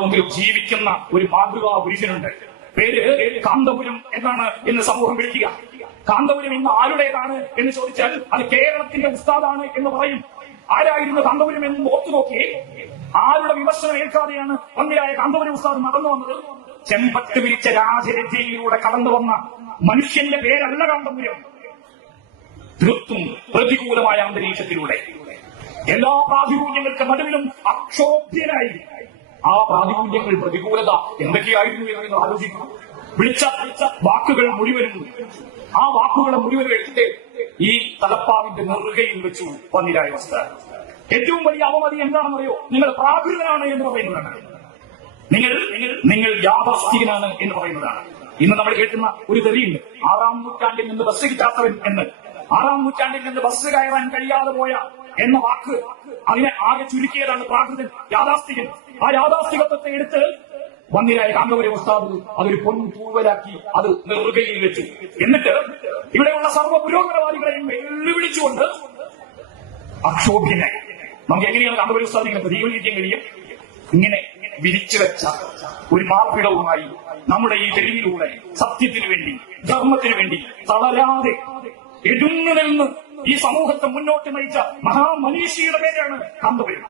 നമ്മുടെ മുമ്പിൽ ജീവിക്കുന്ന ഒരു മാതൃകാ പുരുഷനുണ്ട്. പേര് കാന്തപുരം എന്നാണ് ഇന്ന് സമൂഹം വിളിക്കുക. കാന്തപുരം ഇന്ന് ആരുടേതാണ് എന്ന് ചോദിച്ചാൽ അത് കേരളത്തിന്റെ ഉസ്താദാണ് എന്ന് പറയും. ആരായിരുന്നു കാന്തപുരം എന്ന് ഓർത്തു നോക്കിയേ. ആരുടെ വിമർശനം ഏൽക്കാതെയാണ് വന്നിരായ കാന്തപുരം ഉസ്താദ് നടന്നു വന്നത്. ചെമ്പട്ട് വിരിച്ച രാജരഥയിലൂടെ കടന്നു വന്ന മനുഷ്യന്റെ പേരല്ല കാന്തപുരം. തീർത്തും പ്രതികൂലമായ അന്തരീക്ഷത്തിലൂടെ എല്ലാ പ്രാതികൂല്യങ്ങൾക്ക് നടുവിലും അക്ഷോഭ്യനായി. ആ പ്രാതികൂല്യങ്ങൾ, പ്രതികൂലത എന്തൊക്കെയായിരുന്നു എന്ന് നിങ്ങൾ ആലോചിക്കണം. വിളിച്ച വാക്കുകൾ മുഴുവനും, ആ വാക്കുകളെ മുഴുവനും എടുത്തിട്ട് ഈ തലപ്പാവിന്റെ നെറുകയിൽ വെച്ചു വന്നിരായ അവസ്ഥ. ഏറ്റവും വലിയ അവമതി എന്താണെന്നറിയോ? നിങ്ങൾ പ്രാകൃതനാണ് എന്ന് പറയുന്നതാണ്. നിങ്ങൾ യാഥാസ്ഥികനാണ് എന്ന് പറയുന്നതാണ്. ഇന്ന് നമ്മൾ കേൾക്കുന്ന ഒരു തെറിയുണ്ട്, 6-ാം നൂറ്റാണ്ടിൽ നിന്ന് ബസ് കിട്ടാത്തവൻ എന്ന്. 6-ാം നൂറ്റാണ്ടിൽ നിന്ന് ബസ് കയറാൻ കഴിയാതെ പോയ എന്ന വാക്ക്, അതിനെ ആകെ ചുരുക്കിയതാണ് പ്രാകൃതൻ, യാഥാസ്ഥികൻ. ആ യാഥാസ്ഥികത്വത്തെ എടുത്ത് വന്നിരായ കാന്തപുരം ഉസ്താദ് അതൊരു പൊൻതൂവലാക്കി അത് നെറുകയിൽ വെച്ചു. എന്നിട്ട് ഇവിടെയുള്ള സർവ്വ പുരോഗമനവാദികളെയും വെല്ലുവിളിച്ചുകൊണ്ട് അക്ഷോഭ്യനായി. നമുക്ക് എങ്ങനെയാണ് കാന്തപുരം ഉസ്താദിനെ പ്രതികരിക്കാൻ കഴിയും? ഇങ്ങനെ വിരിച്ചു വെച്ച ഒരു മാർപ്പിടവുമായി നമ്മുടെ ഈ തെരുവിലൂടെ സത്യത്തിനു വേണ്ടി, ധർമ്മത്തിനു വേണ്ടി തളരാതെ എടുന്നു നിന്ന് ഈ സമൂഹത്തെ മുന്നോട്ട് നയിച്ച മഹാമനീഷിയുടെ പേരാണ് കാന്തപുരം.